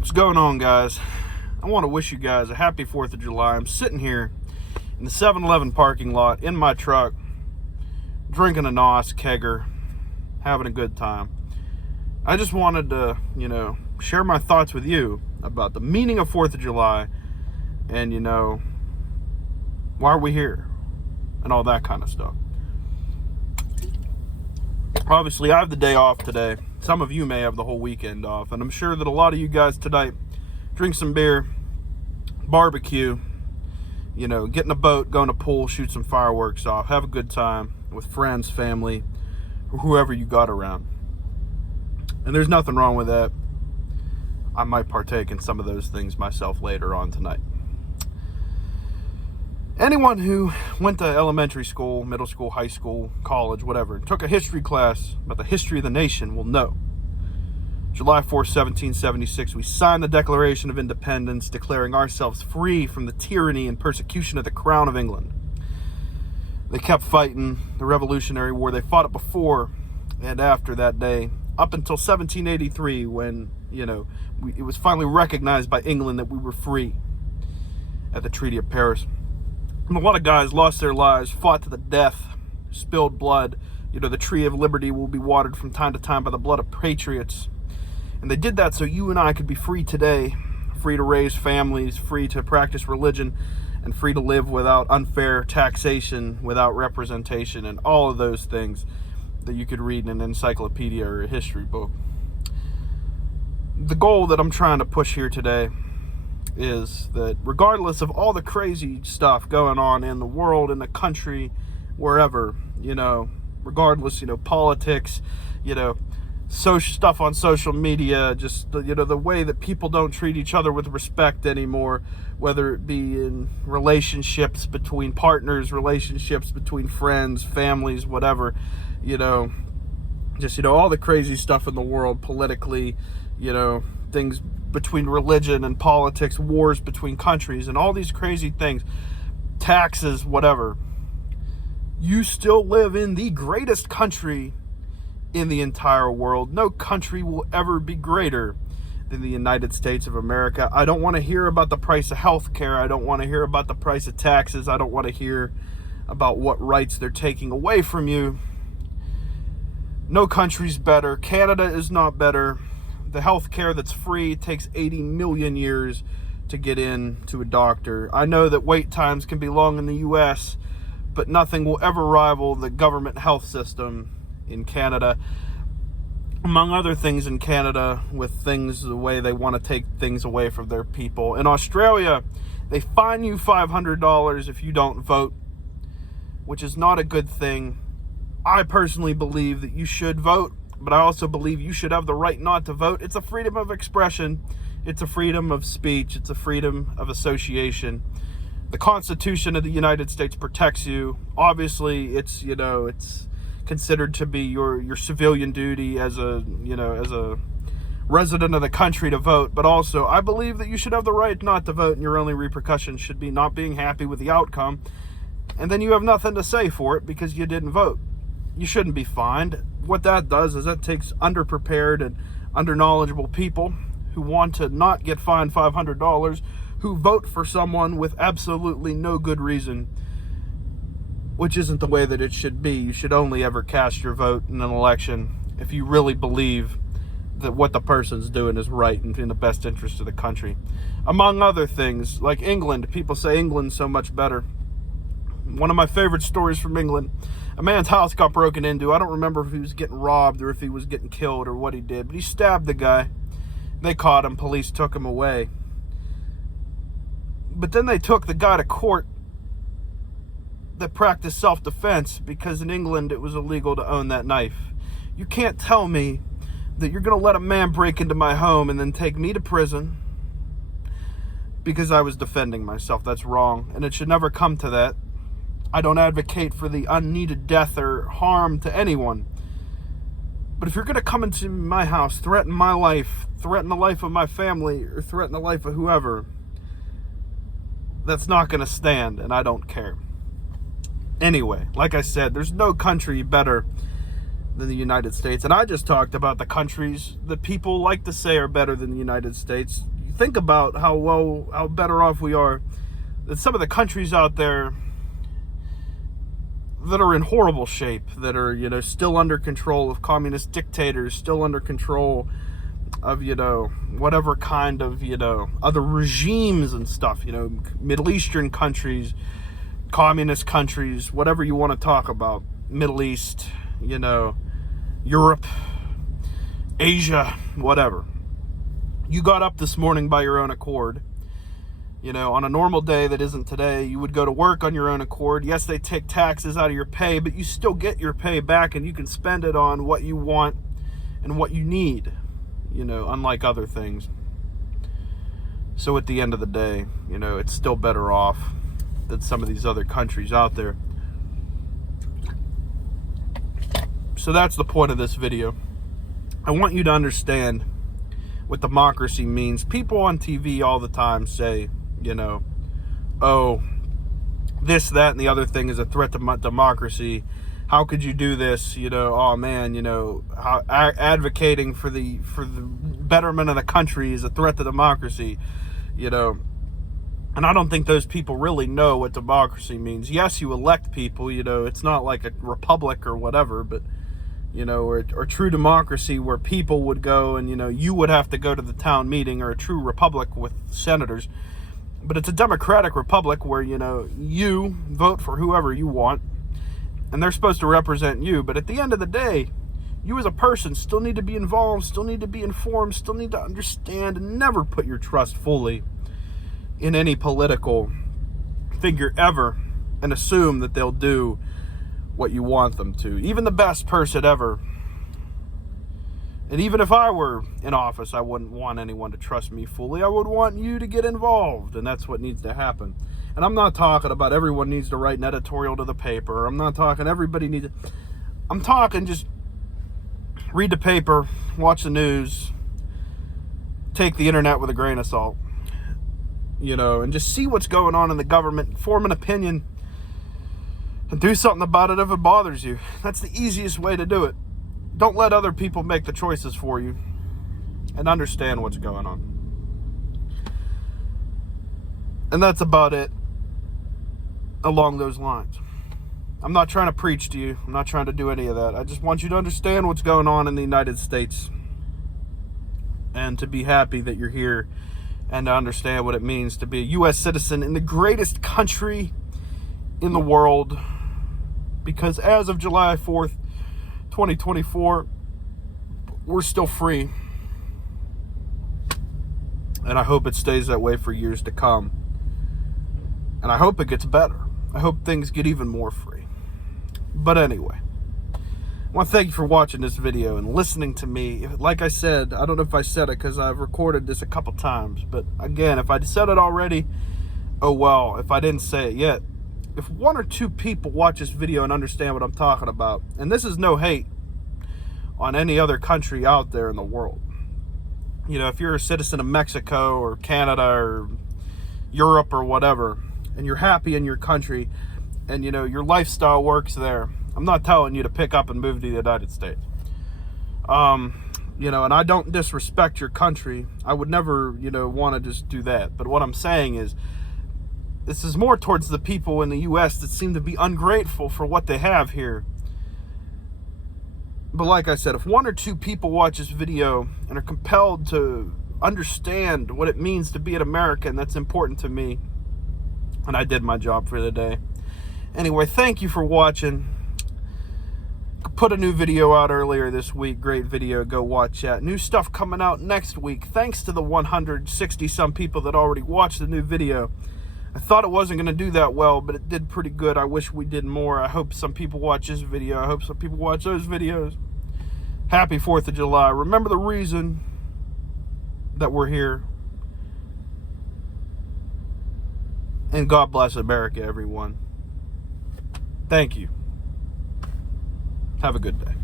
What's going on, guys? I want to wish you guys a happy 4th of July. I'm sitting here in the 7-Eleven parking lot in my truck, drinking a NOS kegger, having a good time. I just wanted to, share my thoughts with you about the meaning of 4th of July and, why are we here and all that kind of stuff. Obviously, I have the day off today. Some of you may have the whole weekend off, and I'm sure that a lot of you guys tonight drink some beer, barbecue, get in a boat, go in a pool, shoot some fireworks off, have a good time with friends, family, or whoever you got around. And there's nothing wrong with that. I might partake in some of those things myself later on tonight. Anyone who went to elementary school, middle school, high school, college, whatever, and took a history class about the history of the nation will know. July 4th, 1776, we signed the Declaration of Independence, declaring ourselves free from the tyranny and persecution of the Crown of England. They kept fighting the Revolutionary War. They fought it before and after that day, up until 1783, when, it was finally recognized by England that we were free at the Treaty of Paris. And a lot of guys lost their lives, fought to the death, spilled blood. The tree of liberty will be watered from time to time by the blood of patriots. And they did that so you and I could be free today, free to raise families, free to practice religion, and free to live without unfair taxation, without representation, and all of those things that you could read in an encyclopedia or a history book. The goal that I'm trying to push here today is that regardless of all the crazy stuff going on in the world, in the country, wherever, regardless, politics, social stuff on social media, just, the way that people don't treat each other with respect anymore, whether it be in relationships between partners, relationships between friends, families, whatever, all the crazy stuff in the world politically, things between religion and politics, wars between countries, and all these crazy things, taxes, whatever. You still live in the greatest country in the entire world. No country will ever be greater than the United States of America. I don't want to hear about the price of health care. I don't want to hear about the price of taxes. I don't want to hear about what rights they're taking away from you. No country's better. Canada is not better. The health care that's free takes 80 million years to get in to a doctor. I know that wait times can be long in the US, but nothing will ever rival the government health system in Canada. Among other things in Canada, with things the way they want to take things away from their people. In Australia, they fine you $500 if you don't vote, which is not a good thing. I personally believe that you should vote, but I also believe you should have the right not to vote. It's a freedom of expression. It's a freedom of speech. It's a freedom of association. The Constitution of the United States protects you. Obviously, it's considered to be your civilian duty as a resident of the country to vote. But also, I believe that you should have the right not to vote, and your only repercussion should be not being happy with the outcome. And then you have nothing to say for it because you didn't vote. You shouldn't be fined. What that does is that takes underprepared and underknowledgeable people who want to not get fined $500, who vote for someone with absolutely no good reason, which isn't the way that it should be. You should only ever cast your vote in an election if you really believe that what the person's doing is right and in the best interest of the country. Among other things, like England, people say England's so much better. One of my favorite stories from England, a man's house got broken into. I don't remember if he was getting robbed or if he was getting killed or what he did, but he stabbed the guy. They caught him. Police took him away. But then they took the guy to court that practiced self-defense because in England it was illegal to own that knife. You can't tell me that you're going to let a man break into my home and then take me to prison because I was defending myself. That's wrong, and it should never come to that. I don't advocate for the unneeded death or harm to anyone. But if you're going to come into my house, threaten my life, threaten the life of my family, or threaten the life of whoever, that's not going to stand, and I don't care. Anyway, like I said, there's no country better than the United States. And I just talked about the countries that people like to say are better than the United States. You think about how better off we are than some of the countries out there that are in horrible shape, that are, still under control of communist dictators, still under control of, whatever kind of, other regimes and stuff, Middle Eastern countries, communist countries, whatever you want to talk about, Middle East, Europe, Asia, whatever. You got up this morning by your own accord. On a normal day that isn't today, you would go to work on your own accord. Yes, they take taxes out of your pay, but you still get your pay back and you can spend it on what you want and what you need, unlike other things. So at the end of the day, it's still better off than some of these other countries out there. So that's the point of this video. I want you to understand what democracy means. People on TV all the time say, oh, this, that, and the other thing is a threat to democracy. How could you do this? Oh man, advocating for the betterment of the country is a threat to democracy. And I don't think those people really know what democracy means. Yes, you elect people, it's not like a republic or whatever, but, or true democracy where people would go and, you would have to go to the town meeting, or a true republic with senators. But it's a democratic republic where, you vote for whoever you want and they're supposed to represent you. But at the end of the day, you as a person still need to be involved, still need to be informed, still need to understand, and never put your trust fully in any political figure ever and assume that they'll do what you want them to. Even the best person ever. And even if I were in office, I wouldn't want anyone to trust me fully. I would want you to get involved, and that's what needs to happen. And I'm not talking about everyone needs to write an editorial to the paper. I'm not talking everybody needs to... I'm talking just read the paper, watch the news, take the internet with a grain of salt, and just see what's going on in the government, form an opinion, and do something about it if it bothers you. That's the easiest way to do it. Don't let other people make the choices for you, and understand what's going on. And that's about it along those lines. I'm not trying to preach to you. I'm not trying to do any of that. I just want you to understand what's going on in the United States and to be happy that you're here and to understand what it means to be a U.S. citizen in the greatest country in the world. Because as of July 4th, 2024, we're still free. And I hope it stays that way for years to come. And I hope it gets better. I hope things get even more free. But anyway, I want to thank you for watching this video and listening to me. Like I said, I don't know if I said it because I've recorded this a couple times. But again, if I said it already, oh well. If I didn't say it yet, if one or two people watch this video and understand what I'm talking about, and this is no hate on any other country out there in the world. If you're a citizen of Mexico or Canada or Europe or whatever, and you're happy in your country and, your lifestyle works there, I'm not telling you to pick up and move to the United States. And I don't disrespect your country. I would never, want to just do that. But what I'm saying is, this is more towards the people in the U.S. that seem to be ungrateful for what they have here. But like I said, if one or two people watch this video and are compelled to understand what it means to be an American, that's important to me. And I did my job for the day. Anyway, thank you for watching. Put a new video out earlier this week. Great video. Go watch that. New stuff coming out next week. Thanks to the 160 some people that already watched the new video. I thought it wasn't going to do that well, but it did pretty good. I wish we did more. I hope some people watch this video. I hope some people watch those videos. Happy 4th of July. Remember the reason that we're here. And God bless America, everyone. Thank you. Have a good day.